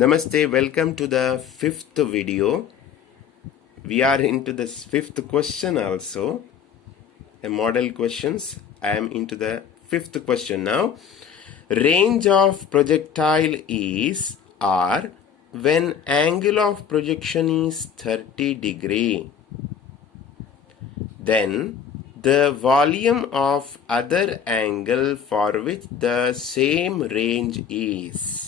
Namaste, welcome to the fifth video. We are into the fifth question also, a model questions. I am into the fifth question now. Range of projectile is R when angle of projection is 30 degree. Then the volume of other angle for which the same range is.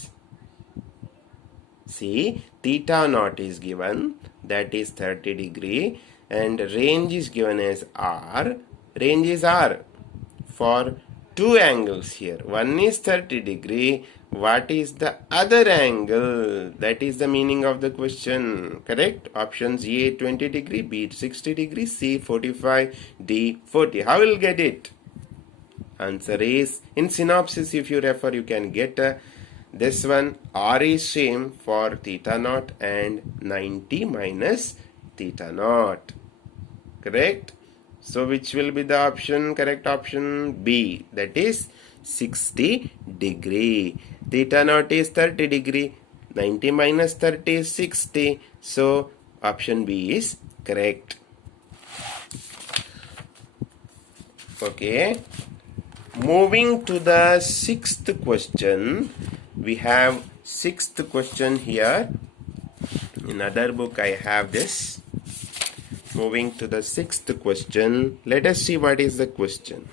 See, theta naught is given, that is 30 degree, and range is given as R. Range is R for two angles here. One is 30 degree. What is the other angle? That is the meaning of the question. Correct? Options A 20 degree, B 60 degree, C 45, D 40. How will get it? Answer is, in synopsis if you refer, you can get this one. R is same for theta naught and 90 minus theta naught. Correct? So which will be the option? Correct option B, that is 60 degree. Theta naught is 30 degree. 90 minus 30 is 60. So option B is correct. Okay. Moving to the sixth question. We have sixth question here. In other book I have this. Moving to the sixth question. Let us see what is the question.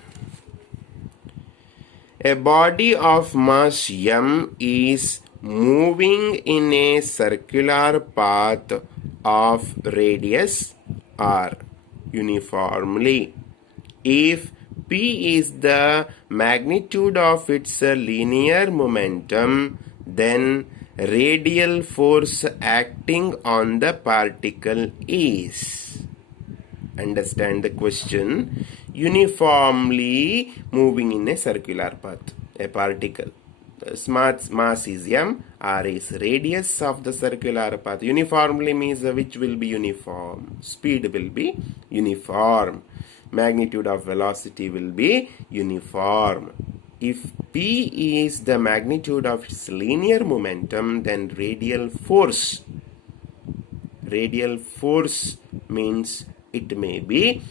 A body of mass m is moving in a circular path of radius r uniformly. If p is the magnitude of its linear momentum, then radial force acting on the particle is. Understand the question. Uniformly moving in a circular path, a particle. The mass is m, r is radius of the circular path. Uniformly means which will be uniform. Speed will be uniform. Magnitude of velocity will be uniform. If p is the magnitude of its linear momentum, then radial force means it may be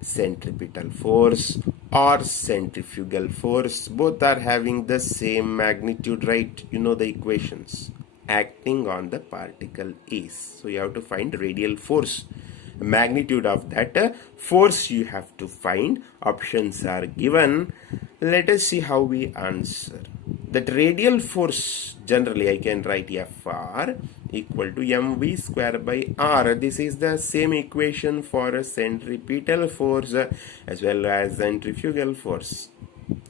centripetal force or centrifugal force. Both are having the same magnitude, right? You know the equations. Acting on the particle is. So you have to find radial force. Magnitude of that force you have to find. Options are given. Let us see how we answer. That radial force, generally I can write Fr equal to mv square by r. This is the same equation for a centripetal force as well as centrifugal force.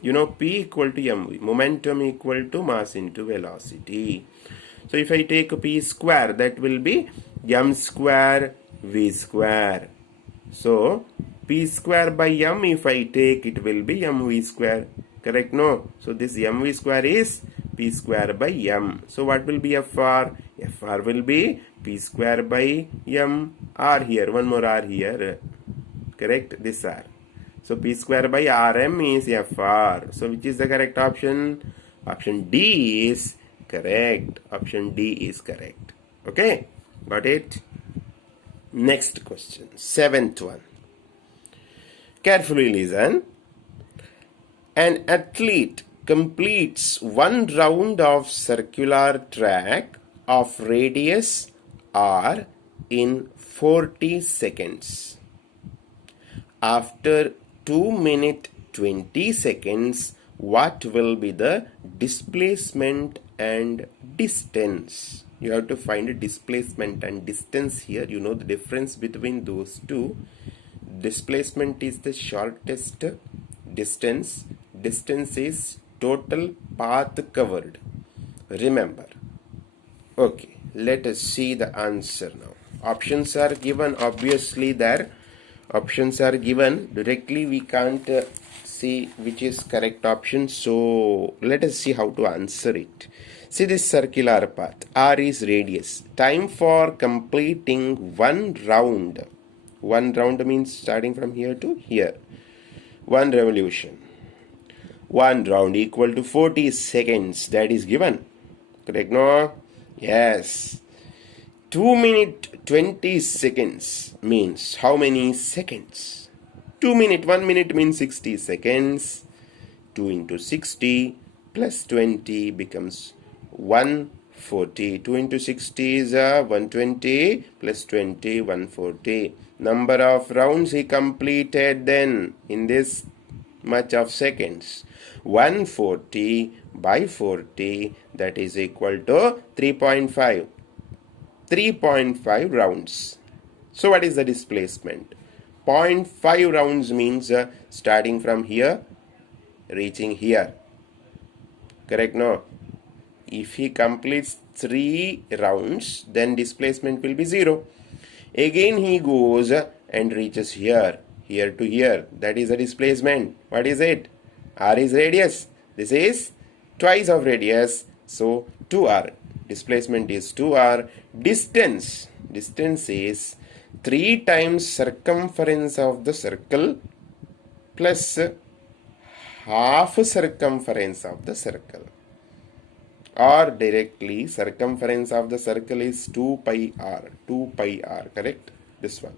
You know, P equal to mv, momentum equal to mass into velocity. So if I take P square, that will be m square v square. So P square by m, if I take, it will be mv square. Correct? No? So this mv square is P square by m. So what will be Fr? Fr will be P square by m. R here. One more R here. Correct? This R. So P square by Rm is Fr. So which is the correct option? Option D is correct. Option D is correct. Okay? Got it? Next question. Seventh one. Carefully listen. An athlete completes one round of circular track of radius r in 40 seconds. After 2 minutes 20 seconds, what will be the displacement and distance? You have to find a displacement and distance here. You know the difference between those two. Displacement is the shortest distance. Distance is total path covered. Remember. Okay, let us see the answer now. Options are given, obviously there. Options are given. Directly we can't see which is correct option. So let us see how to answer it. See this circular path. R is radius. Time for completing one round. One round means starting from here to here. One revolution. One round equal to 40 seconds. That is given. Correct? No? Yes. 2 minute 20 seconds means how many seconds? 2 minute, 1 minute means 60 seconds. 2 into 60 plus 20 becomes 140. 2 into 60 is 120 plus 20, 140. Number of rounds he completed then in this much of seconds. 140 by 40, that is equal to 3.5. 3.5 rounds. So what is the displacement? 0.5 rounds means starting from here reaching here. Correct? No? If he completes 3 rounds, then displacement will be 0. Again he goes and reaches here, here to here. That is a displacement. What is it? R is radius. This is twice of radius. So 2r. Displacement is 2r. Distance is 3 times circumference of the circle plus half circumference of the circle. Or directly circumference of the circle is 2 pi r. 2 pi r, correct? This one.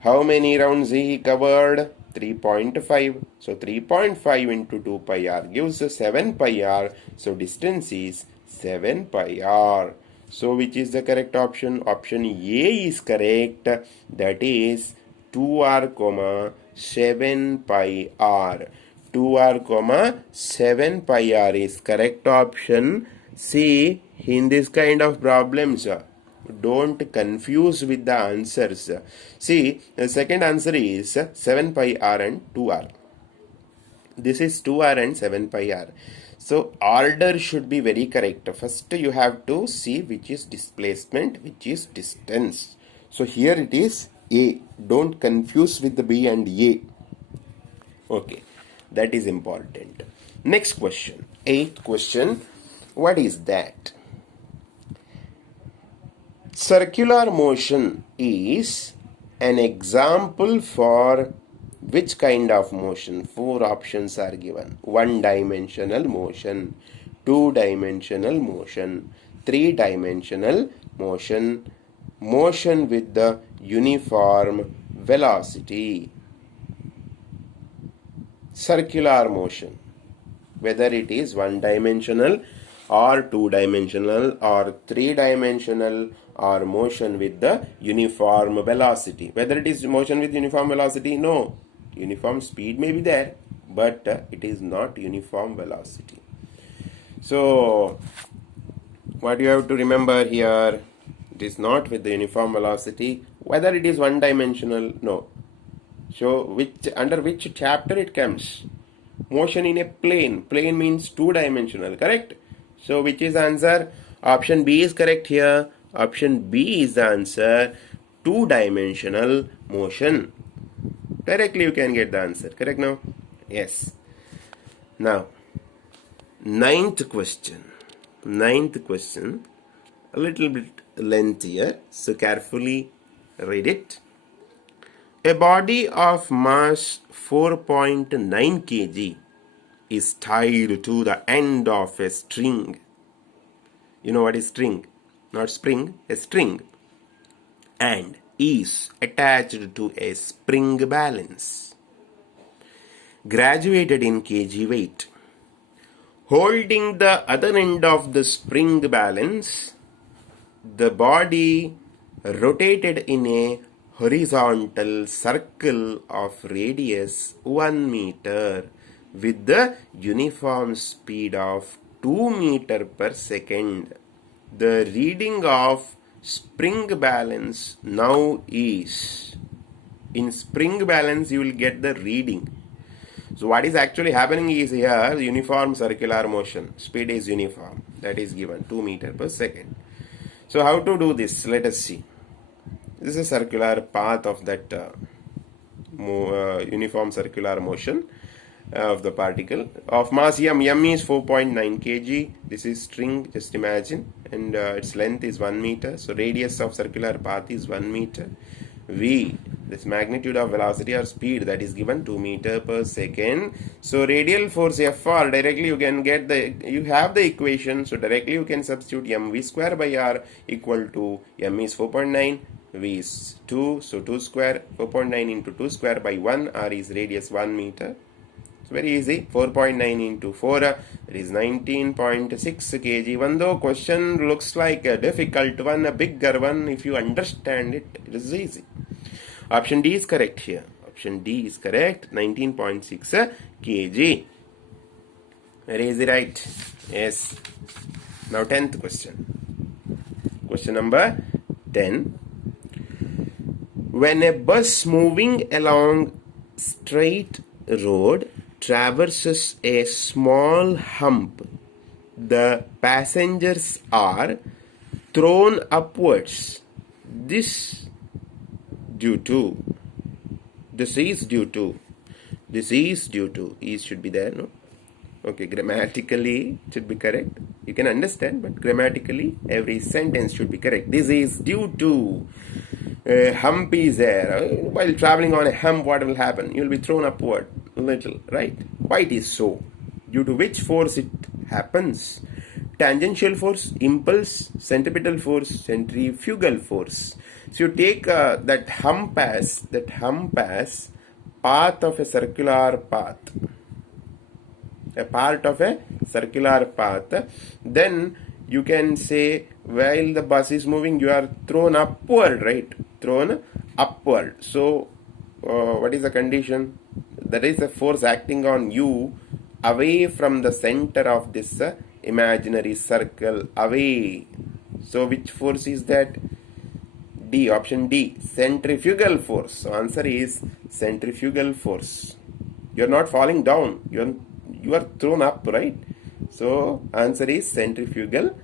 How many rounds he covered? 3.5. So 3.5 into 2 pi r gives 7 pi r. So distance is 7 pi r. So which is the correct option? Option A is correct. That is 2r, 7 pi r. 2r, 7 pi r is correct option. See, in this kind of problems, don't confuse with the answers. See, the second answer is 7 pi r and 2r. This is 2r and 7 pi r. So order should be very correct. First you have to see which is displacement, which is distance. So here it is A. Don't confuse with the B and A. Okay, that is important. Next question, 8th question. What is that? Circular motion is an example for which kind of motion? 4 options are given. 1-dimensional motion, 2-dimensional motion, 3-dimensional motion, motion with the uniform velocity. Circular motion, whether it is 1-dimensional or 2-dimensional or 3-dimensional or motion with the uniform velocity. Whether it is motion with uniform velocity, no. Uniform speed may be there, but it is not uniform velocity. So what you have to remember here, it is not with the uniform velocity. Whether it is 1-dimensional, no. So under which chapter it comes? Motion in a plane. Plane means 2-dimensional, correct? So which is answer? Option B is correct here. Option B is the answer. 2-dimensional motion. Directly you can get the answer. Correct now? Yes. Now, 9th question. 9th question. A little bit lengthier. So carefully read it. A body of mass 4.9 kg is tied to the end of a string. You know what is string? Not spring, a string. And is attached to a spring balance. Graduated in kg weight. Holding the other end of the spring balance, the body rotated in a horizontal circle of radius 1 meter with the uniform speed of 2 meter per second. The reading of spring balance now is, in spring balance you will get the reading. So what is actually happening is here uniform circular motion, speed is uniform, that is given 2 meter per second. So how to do this? Let us see. This is a circular path of that uniform circular motion of the particle of mass m. M is 4.9 kg. This is string, just imagine, and its length is 1 meter. So radius of circular path is 1 meter. V, This magnitude of velocity or speed that is given 2 meter per second. So radial force Fr, directly you can get you have the equation. So directly you can substitute mv square by r equal to m is 4.9, v is 2, so 2 square, 4.9 into 2 square by 1, r is radius 1 meter. It's very easy. 4.9 into 4, it is 19.6 kg. Even though question looks like a difficult one, a bigger one, if you understand it, it is easy. Option D is correct here. Option D is correct. 19.6 kg. Very easy, right? Yes. Now 10th question. Question number 10. When a bus moving along straight road traverses a small hump, the passengers are thrown upwards. This is due to, is should be there, no? Okay, grammatically it should be correct. You can understand, but grammatically every sentence should be correct. This is due to. A hump is there. While traveling on a hump, what will happen? You will be thrown upward a little, right? Why it is so? Due to which force it happens? Tangential force, impulse, centripetal force, centrifugal force. So you take that hump as path of a circular path. A part of a circular path. Then you can say while the bus is moving, you are thrown upward, right? Thrown upward. So what is the condition? There is a force acting on you away from the center of this imaginary circle, away. So which force is that? D, option D, centrifugal force. So answer is centrifugal force. You are not falling down. You are thrown up, right? So answer is centrifugal